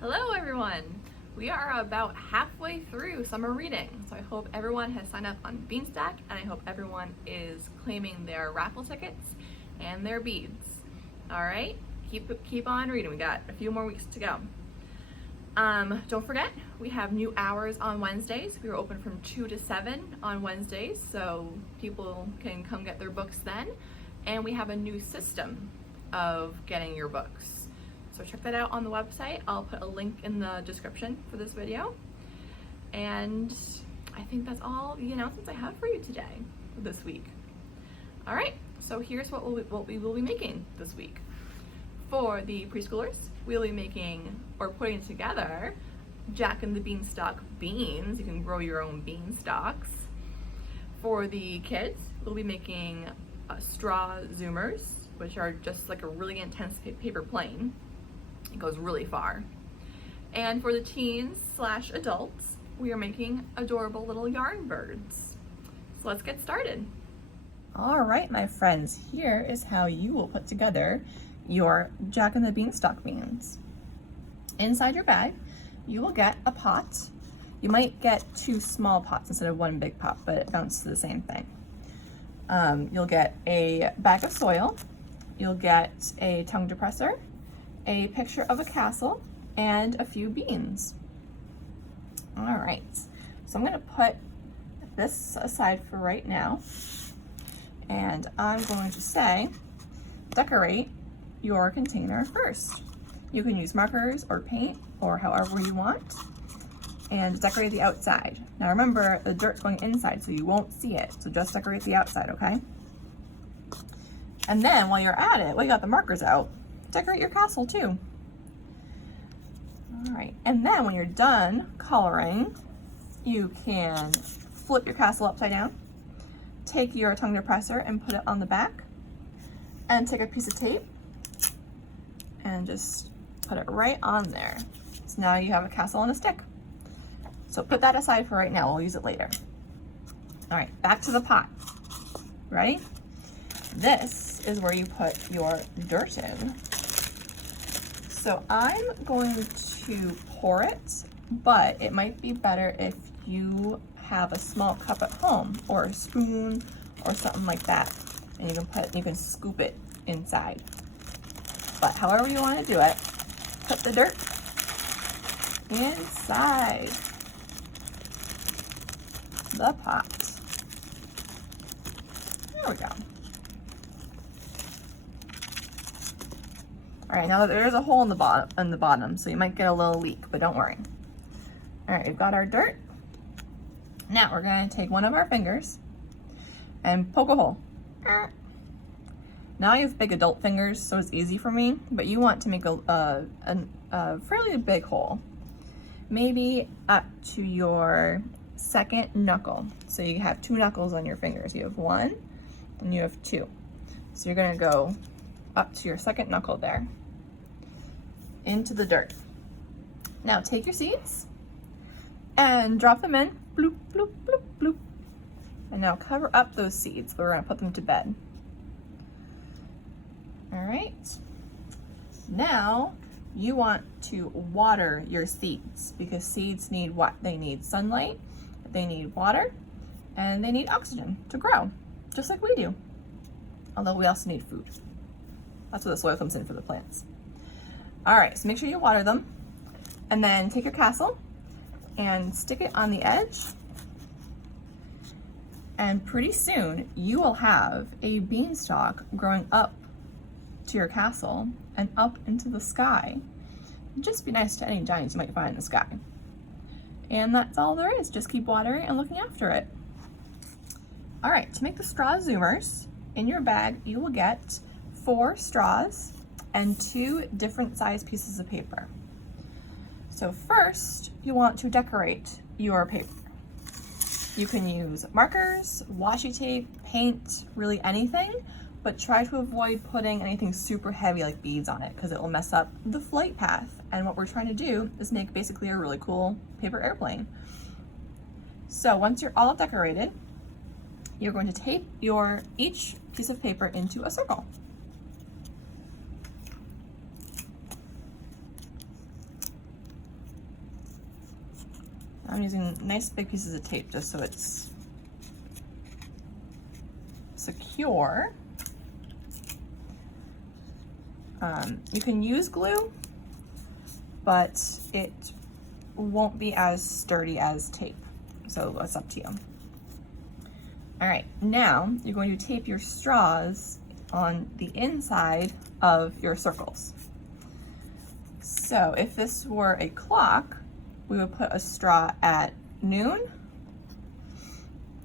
Hello everyone! We are about halfway through summer reading, so I hope everyone has signed up on Beanstalk, and I hope everyone is claiming their raffle tickets and their beads. Alright, keep on reading, we got a few more weeks to go. Don't forget, we have new hours on Wednesdays. We are open from 2 to 7 on Wednesdays, so people can come get their books then. And we have a new system of getting your books. So check that out on the website. I'll put a link in the description for this video. And I think that's all the announcements I have for you today, this week. All right, so here's what we will be making this week. For the preschoolers, we'll be making or putting together Jack and the Beanstalk beans. You can grow your own beanstalks. For the kids, we'll be making straw zoomers, which are just like a really intense paper plane. It goes really far. And for the teens / adults, we are making adorable little yarn birds. So let's get started. All right, my friends, here is how you will put together your Jack and the Beanstalk beans. Inside your bag, you will get a pot. You might get 2 small pots instead of 1 big pot, but it amounts to the same thing. You'll get a bag of soil. You'll get a tongue depressor, a picture of a castle, and a few beans. All right, so I'm gonna put this aside for right now, and I'm going to say, decorate your container first. You can use markers or paint or however you want, and decorate the outside. Now remember, the dirt's going inside, so you won't see it, so just decorate the outside, okay? And then while you're at it, while you got the markers out, decorate your castle too. All right, and then when you're done coloring, you can flip your castle upside down, take your tongue depressor and put it on the back, and take a piece of tape and just put it right on there. So now you have a castle on a stick. So put that aside for right now, we'll use it later. All right, back to the pot. Ready? This is where you put your dirt in. So I'm going to pour it, but it might be better if you have a small cup at home or a spoon or something like that, and you can scoop it inside. But however you want to do it, put the dirt inside the pot. There we go. All right, now there's a hole in the bottom, so you might get a little leak, but don't worry. All right, we've got our dirt. Now we're gonna take one of our fingers and poke a hole. Now I have big adult fingers, so it's easy for me, but you want to make a fairly big hole. Maybe up to your second knuckle. So you have 2 knuckles on your fingers. You have 1 and you have 2. So you're gonna go up to your second knuckle there, into the dirt. Now take your seeds and drop them in, bloop, bloop, bloop, bloop. And now cover up those seeds. We're gonna put them to bed. All right, now you want to water your seeds because seeds need what? They need sunlight, they need water, and they need oxygen to grow, just like we do. Although we also need food. That's where the soil comes in for the plants. All right, so make sure you water them, and then take your castle and stick it on the edge. And pretty soon you will have a beanstalk growing up to your castle and up into the sky. It'd just be nice to any giants you might find in the sky. And that's all there is. Just keep watering and looking after it. All right, to make the straw zoomers, in your bag you will get 4 straws and 2 different size pieces of paper. So first, you want to decorate your paper. You can use markers, washi tape, paint, really anything, but try to avoid putting anything super heavy like beads on it because it will mess up the flight path. And what we're trying to do is make basically a really cool paper airplane. So once you're all decorated, you're going to tape each piece of paper into a circle. I'm using nice big pieces of tape just so it's secure. You can use glue, but it won't be as sturdy as tape, so it's up to you. All right, now you're going to tape your straws on the inside of your circles. So if this were a clock, we would put a straw at noon,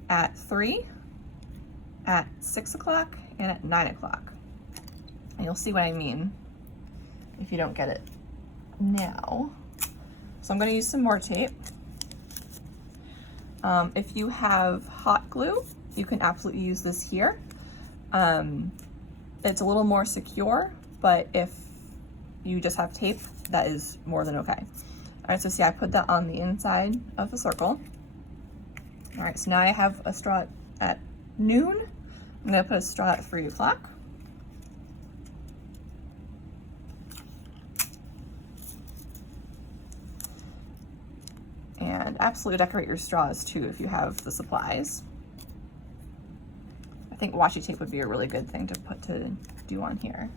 at 3, at 6 o'clock, and at 9 o'clock. And you'll see what I mean if you don't get it now. So I'm going to use some more tape. If you have hot glue, you can absolutely use this here. It's a little more secure, but if you just have tape, that is more than okay. All right, so see, I put that on the inside of the circle. All right, so now I have a straw at noon. I'm gonna put a straw at 3 o'clock. And absolutely decorate your straws too if you have the supplies. I think washi tape would be a really good thing to do on here.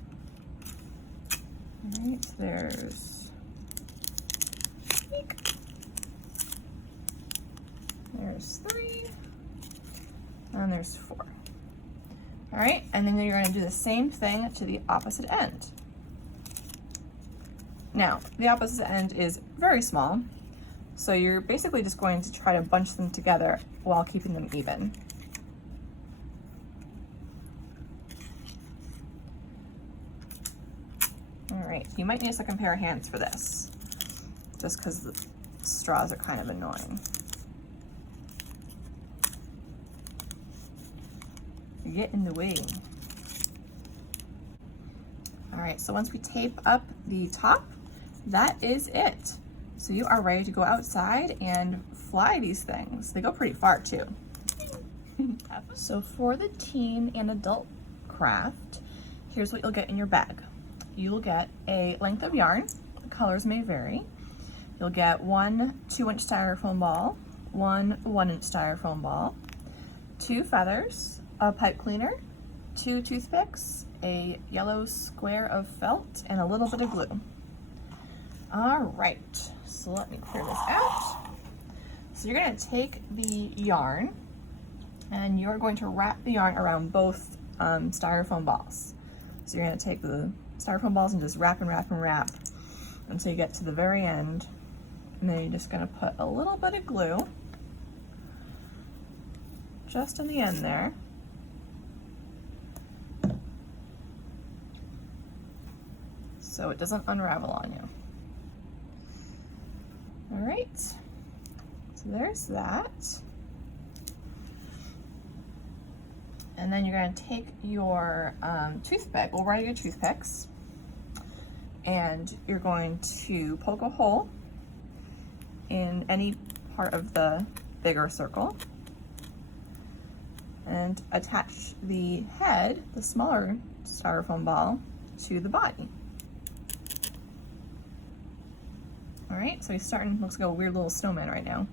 All right, there's there's 3, and there's 4. All right, and then you're going to do the same thing to the opposite end. Now, the opposite end is very small, so you're basically just going to try to bunch them together while keeping them even. All right, you might need a second pair of hands for this, just because the straws are kind of annoying. You get in the way. All right, so once we tape up the top, that is it. So you are ready to go outside and fly these things. They go pretty far too. So for the teen and adult craft, here's what you'll get in your bag. You'll get a length of yarn. The colors may vary. You'll get 1 2-inch styrofoam ball, 1 1-inch styrofoam ball, 2 feathers, a pipe cleaner, 2 toothpicks, a yellow square of felt, and a little bit of glue. All right, so let me clear this out. So you're gonna take the yarn and you're going to wrap the yarn around both styrofoam balls. So you're gonna take the styrofoam balls and just wrap and wrap and wrap until you get to the very end. And then you're just gonna put a little bit of glue just in the end there. So it doesn't unravel on you. All right, so there's that. And then you're going to take your toothpick, we'll write your toothpicks, and you're going to poke a hole in any part of the bigger circle and attach the head, the smaller styrofoam ball, to the body. All right, so he's starting, looks like a weird little snowman right now.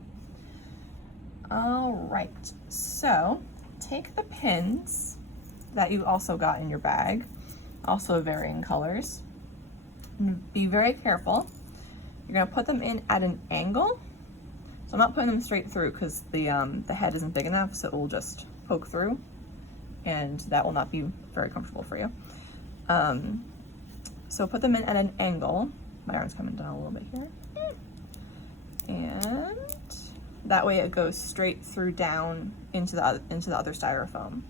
All right, so take the pins that you also got in your bag, also varying colors, and be very careful. You're gonna put them in at an angle. So I'm not putting them straight through because the head isn't big enough, so it will just poke through, and that will not be very comfortable for you. So put them in at an angle. My arm's coming down a little bit here. And that way it goes straight through down into the other styrofoam.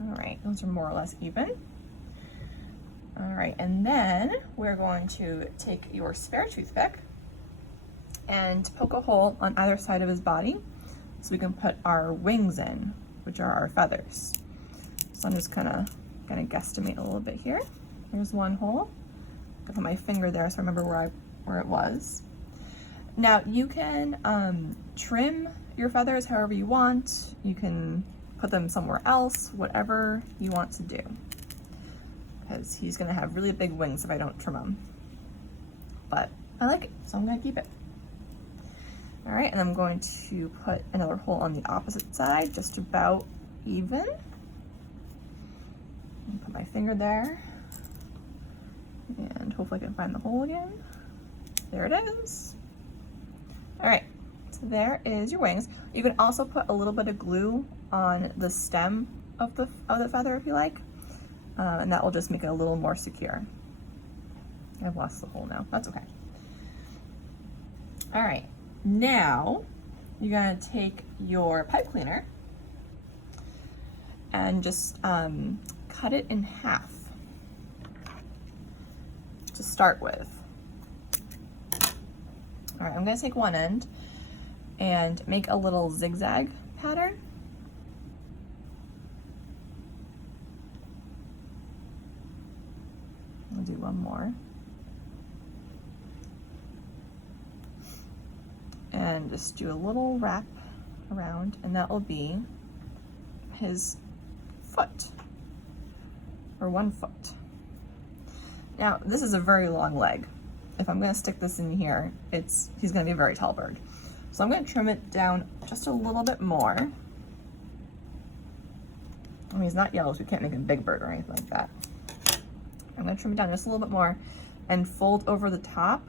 All right, those are more or less even. All right, and then we're going to take your spare toothpick and poke a hole on either side of his body so we can put our wings in, which are our feathers. So I'm just gonna guesstimate a little bit here. Here's one hole. I put my finger there so I remember where it was. Now you can trim your feathers however you want. You can put them somewhere else, whatever you want to do. Because he's gonna have really big wings if I don't trim them. But I like it, so I'm gonna keep it. All right, and I'm going to put another hole on the opposite side, just about even. And put my finger there, and hopefully I can find the hole again. There it is. All right, so there is your wings. You can also put a little bit of glue on the stem of the feather if you like, and that will just make it a little more secure. I've lost the hole now, that's okay. All right, now you're gonna take your pipe cleaner and just cut it in half to start with. All right, I'm gonna take one end and make a little zigzag pattern. I'll do one more. And just do a little wrap around, and that will be his foot, or 1 foot. Now, this is a very long leg. If I'm gonna stick this in here, he's gonna be a very tall bird. So I'm gonna trim it down just a little bit more. I mean, he's not yellow, so we can't make him a big bird or anything like that. I'm gonna trim it down just a little bit more and fold over the top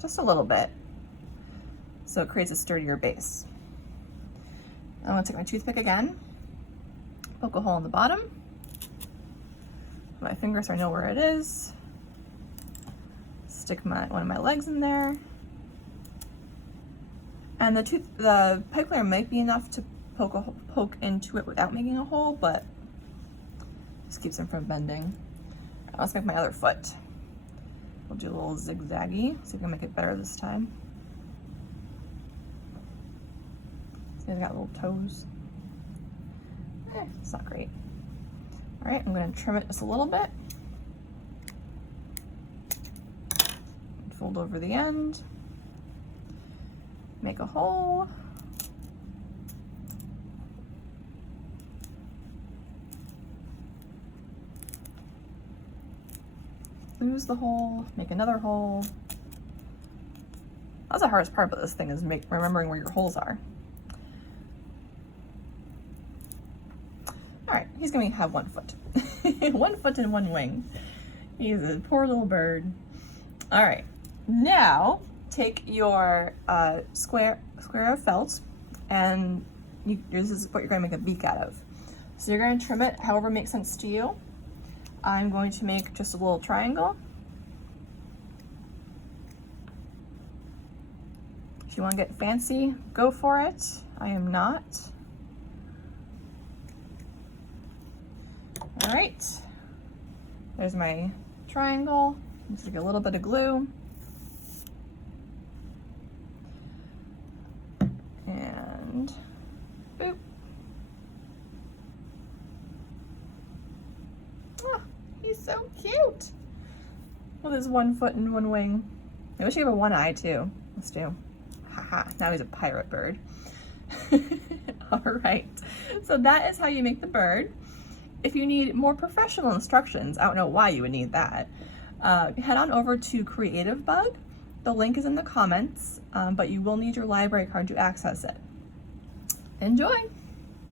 just a little bit, so it creates a sturdier base. I'm gonna take my toothpick again, poke a hole in the bottom, put my finger so I know where it is, stick one of my legs in there, and the pipe cleaner might be enough to poke into it without making a hole, but just keeps him from bending. Let's make my other foot. We'll do a little zigzaggy, see if we can make it better this time. He's got little toes. It's not great. All right, I'm gonna trim it just a little bit. Fold over the end. Make a hole. Lose the hole, make another hole. That's the hardest part about this thing, is remembering where your holes are. All right, he's going to have 1 foot. 1 foot and 1 wing. He's a poor little bird. All right, now take your square of felt, and this is what you're going to make a beak out of. So you're going to trim it however makes sense to you. I'm going to make just a little triangle. If you want to get fancy, go for it. I am not. All right, there's my triangle. Just take a little bit of glue. And boop. He's so cute with his 1 foot and 1 wing. I wish he had 1 eye too. Let's do. Haha, now he's a pirate bird. All right, so that is how you make the bird. If you need more professional instructions, I don't know why you would need that, head on over to Creative Bug. The link is in the comments, but you will need your library card to access it. Enjoy!